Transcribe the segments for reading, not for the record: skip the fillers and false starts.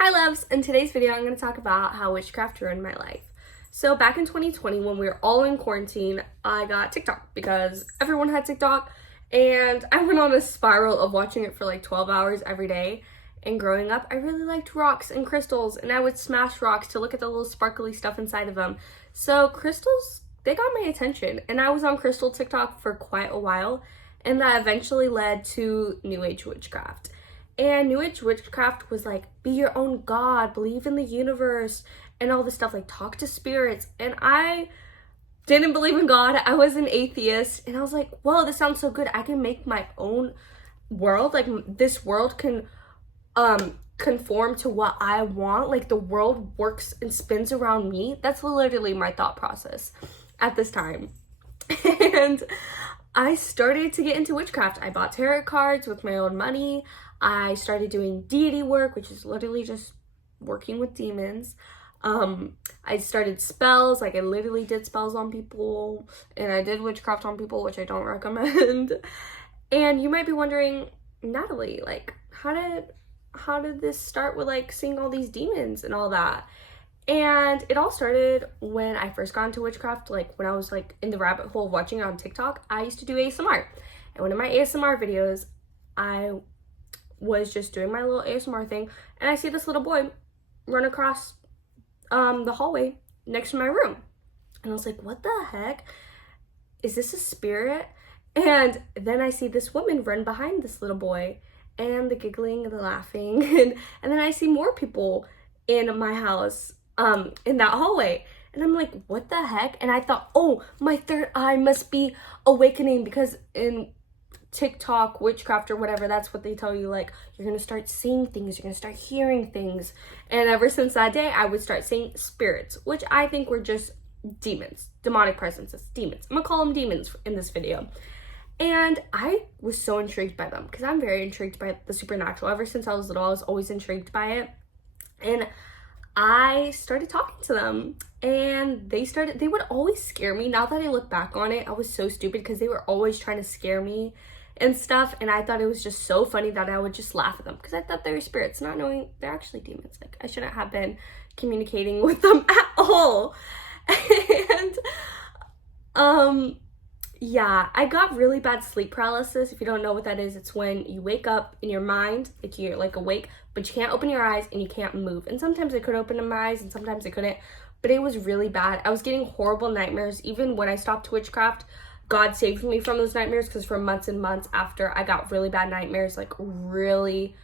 Hi loves! In today's video I'm going to talk about how witchcraft ruined my life. So back in 2020 when we were all in quarantine, I got TikTok because everyone had TikTok and I went on a spiral of watching it for like 12 hours every day. And growing up, I really liked rocks and crystals and I would smash rocks to look at the little sparkly stuff inside of them. So crystals, they got my attention and I was on crystal TikTok for quite a while, and that eventually led to New Age witchcraft. And New Age witchcraft was like, be your own god, believe in the universe, and all this stuff, like talk to spirits. And I didn't believe in God. I was an atheist. And I was like, whoa, this sounds so good. I can make my own world. Like this world can conform to what I want. Like the world works and spins around me. That's literally my thought process at this time. And I started to get into witchcraft. I bought tarot cards with my own money. I started doing deity work, which is literally just working with demons. I started spells, like I literally did spells on people, and I did witchcraft on people, which I don't recommend. And you might be wondering, Natalie, like how did this start with like seeing all these demons and all that? And it all started when I first got into witchcraft, like when I was like in the rabbit hole of watching it on TikTok. I used to do ASMR. And one of my ASMR videos, I was just doing my little ASMR thing, and I see this little boy run across the hallway next to my room. And I was like, what the heck? Is this a spirit? And then I see this woman run behind this little boy, and the giggling and the laughing. And then I see more people in my house in that hallway. And I'm like, what the heck? And I thought, oh, my third eye must be awakening, because in TikTok, witchcraft or whatever, that's what they tell you, like you're gonna start seeing things, you're gonna start hearing things. And ever since that day, I would start seeing spirits, which I think were just demons, demonic presences, demons. I'm gonna call them demons in this video. And I was so intrigued by them because I'm very intrigued by the supernatural. Ever since I was little, I was always intrigued by it. And I started talking to them, and they would always scare me. Now that I look back on it, I was so stupid because they were always trying to scare me and stuff, and I thought it was just so funny that I would just laugh at them because I thought they were spirits, not knowing they're actually demons. Like I shouldn't have been communicating with them at all. And yeah, I got really bad sleep paralysis. If you don't know what that is, it's when you wake up in your mind, like you're like awake, but you can't open your eyes and you can't move. And sometimes I could open my eyes and sometimes I couldn't, but it was really bad. I was getting horrible nightmares. Even when I stopped witchcraft, God saved me from those nightmares, because for months and months after, I got really bad nightmares, like really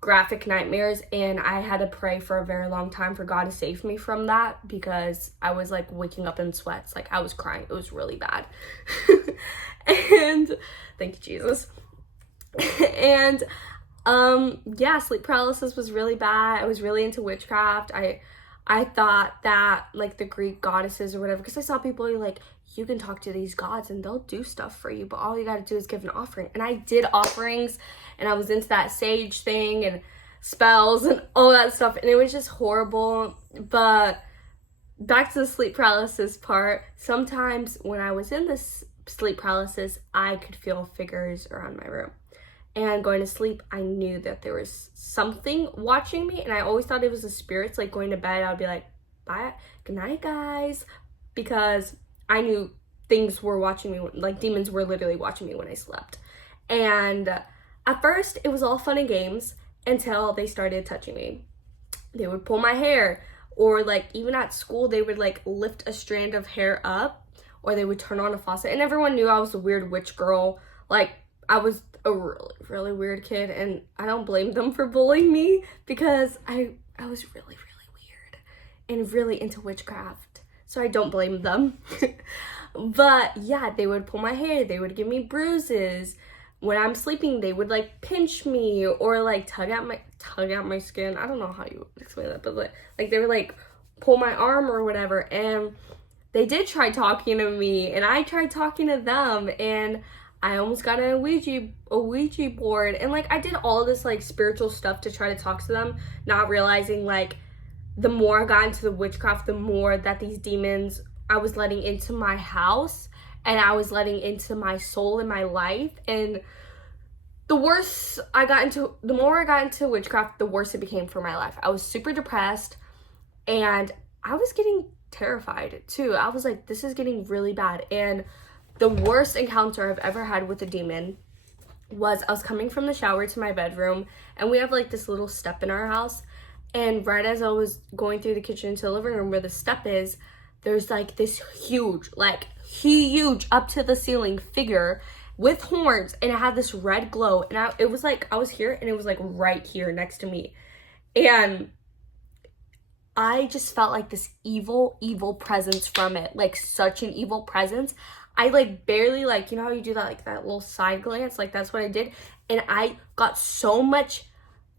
graphic nightmares, and I had to pray for a very long time for God to save me from that, because I was like waking up in sweats, like I was crying. It was really bad. And thank you, Jesus. And yeah, sleep paralysis was really bad. I was really into witchcraft. I thought that like the Greek goddesses or whatever, because I saw people who like, you can talk to these gods and they'll do stuff for you, but all you gotta do is give an offering. And I did offerings, and I was into that sage thing and spells and all that stuff, and it was just horrible. But back to the sleep paralysis part, sometimes when I was in this sleep paralysis, I could feel figures around my room. And going to sleep, I knew that there was something watching me, and I always thought it was the spirits. Like going to bed, I would be like, bye, good night, guys, because I knew things were watching me, like demons were literally watching me when I slept. And at first, it was all fun and games until they started touching me. They would pull my hair, or like even at school, they would like lift a strand of hair up, or they would turn on a faucet. And everyone knew I was a weird witch girl. Like I was a really, really weird kid, and I don't blame them for bullying me, because I was really, really weird and really into witchcraft. So I don't blame them. But yeah, they would pull my hair, they would give me bruises. When I'm sleeping, they would like pinch me or like tug at my skin. I don't know how you explain that, but like they would like pull my arm or whatever. And they did try talking to me, and I tried talking to them, and I almost got a Ouija board, and like I did all this like spiritual stuff to try to talk to them, not realizing like the more I got into the witchcraft, the more that these demons I was letting into my house, and I was letting into my soul and my life. And the more I got into witchcraft, the worse it became for my life. I was super depressed, and I was getting terrified too. I was like, this is getting really bad. And the worst encounter I've ever had with a demon was I was coming from the shower to my bedroom, and we have like this little step in our house, and right as I was going through the kitchen to the living room where the step is, there's like this huge up to the ceiling figure with horns, and it had this red glow, and it was like I was here, and it was like right here next to me, and I just felt like this evil presence from it, like such an evil presence. I like barely, like, you know how you do that, like that little side glance, like that's what I did, and I got so much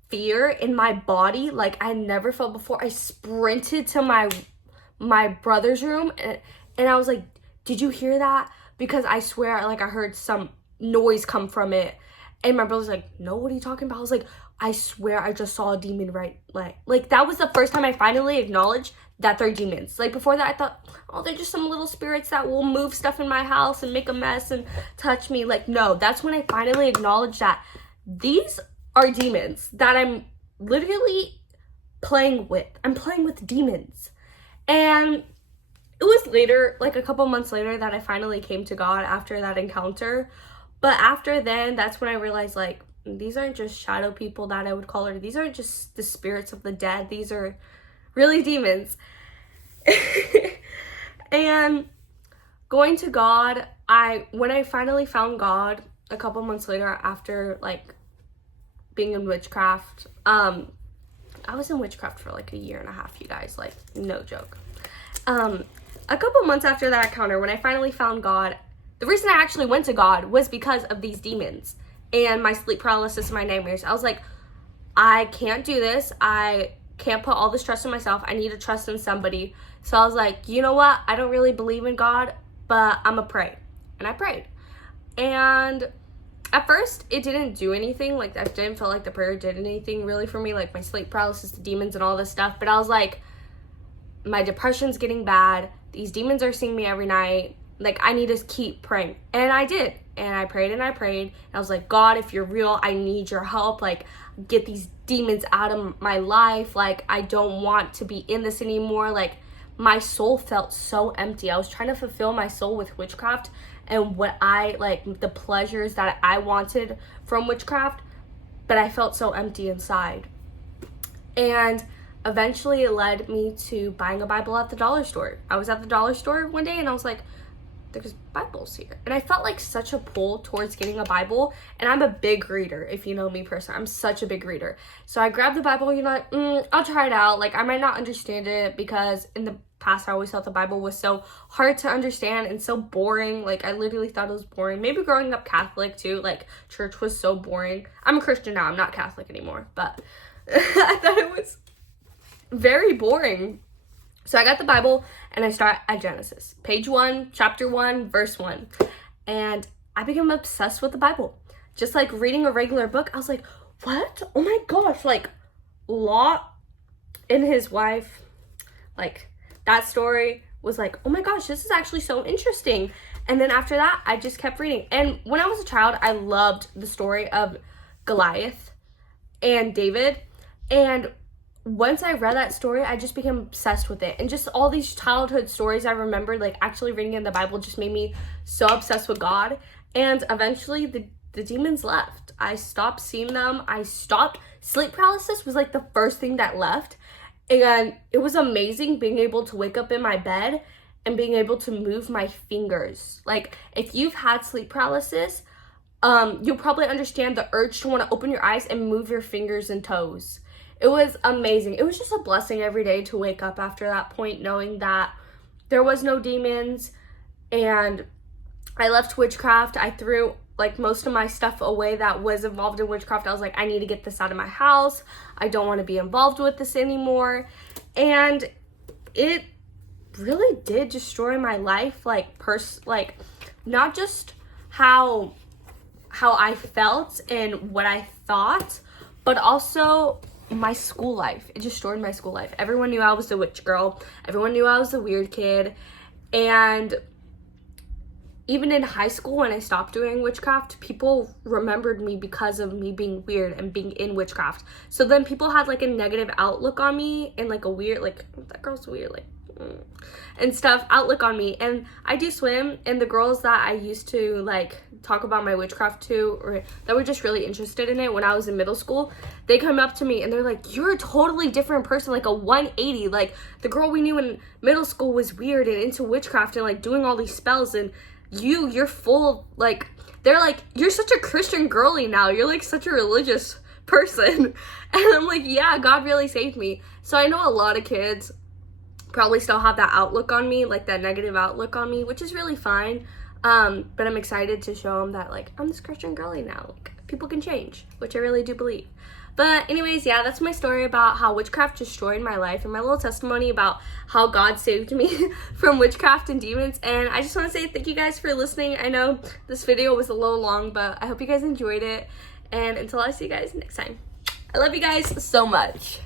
fear in my body like I never felt before. I sprinted to my brother's room, and I was like, did you hear that? Because I swear, like, I heard some noise come from it, and my brother's like, no, what are you talking about? I was like, I swear I just saw a demon, right? Like that was the first time I finally acknowledged that they're demons. Like before that, I thought, oh, they're just some little spirits that will move stuff in my house and make a mess and touch me. Like, no, that's when I finally acknowledged that these are demons that I'm literally playing with. I'm playing with demons. And it was later, like a couple months later, that I finally came to God after that encounter. But after then, that's when I realized, like, these aren't just shadow people that I would call her. These aren't just the spirits of the dead. These are really demons. And going to God, when I finally found God a couple months later after like being in witchcraft, I was in witchcraft for like a year and a half, you guys, like no joke. A couple months after that encounter, when I finally found God, the reason I actually went to God was because of these demons and my sleep paralysis and my nightmares. I was like, I can't do this. I can't put all this trust in myself. I need to trust in somebody. So I was like, you know what? I don't really believe in God, but I'm gonna pray. And I prayed. And at first, it didn't do anything. Like, I didn't feel like the prayer did anything really for me, like my sleep paralysis, the demons, and all this stuff. But I was like, my depression's getting bad. These demons are seeing me every night. Like, I need to keep praying. And I did. And I prayed and I prayed. And I was like, God, if you're real, I need your help. Like, get these demons out of my life. Like, I don't want to be in this anymore. Like, my soul felt so empty. I was trying to fulfill my soul with witchcraft and what the pleasures that I wanted from witchcraft, but I felt so empty inside. And eventually it led me to buying a Bible at the dollar store. I was at the dollar store one day and I was like, there's Bibles here. And I felt like such a pull towards getting a Bible. And I'm a big reader, if you know me personally. I'm such a big reader. So I grabbed the Bible, I'll try it out. Like, I might not understand it because in the past I always thought the Bible was so hard to understand and so boring. Like, I literally thought it was boring. Maybe growing up Catholic too, like church was so boring. I'm a Christian now, I'm not Catholic anymore, but I thought it was very boring. So I got the Bible and I start at Genesis, page 1, chapter 1, verse 1. And I became obsessed with the Bible. Just like reading a regular book, I was like, what? Oh my gosh, like Lot and his wife, like that story was like, oh my gosh, this is actually so interesting. And then after that, I just kept reading. And when I was a child, I loved the story of Goliath and David. And once I read that story, I just became obsessed with it. And just all these childhood stories I remembered, like actually reading in the Bible, just made me so obsessed with God. And eventually the demons left. I stopped seeing them. Sleep paralysis was like the first thing that left. And it was amazing being able to wake up in my bed and being able to move my fingers. Like, if you've had sleep paralysis, you'll probably understand the urge to want to open your eyes and move your fingers and toes. It was amazing. It was just a blessing every day to wake up after that point, knowing that there was no demons. And I left witchcraft. I threw like most of my stuff away that was involved in witchcraft. I was like, I need to get this out of my house. I don't want to be involved with this anymore. And it really did destroy my life, like not just how I felt and what I thought, but also my school life. It destroyed my school life. Everyone knew I was the witch girl. Everyone knew I was the weird kid. And even in high school when I stopped doing witchcraft, people remembered me because of me being weird and being in witchcraft. So then people had like a negative outlook on me and like a weird, like, that girl's weird, like, and stuff, outlook on me. And I do swim, and the girls that I used to like talk about my witchcraft to, or that were just really interested in it when I was in middle school, they come up to me and they're like, you're a totally different person, like a 180. Like, the girl we knew in middle school was weird and into witchcraft and like doing all these spells, and you're full of like, they're like, you're such a Christian girly now, you're like such a religious person. And I'm like, yeah, God really saved me. So I know a lot of kids probably still have that outlook on me, like that negative outlook on me, which is really fine. But I'm excited to show them that like, I'm this Christian girly now, like, people can change, which I really do believe. But anyways, yeah, that's my story about how witchcraft destroyed my life, and my little testimony about how God saved me from witchcraft and demons. And I just want to say thank you guys for listening. I know this video was a little long, but I hope you guys enjoyed it. And until I see you guys next time, I love you guys so much.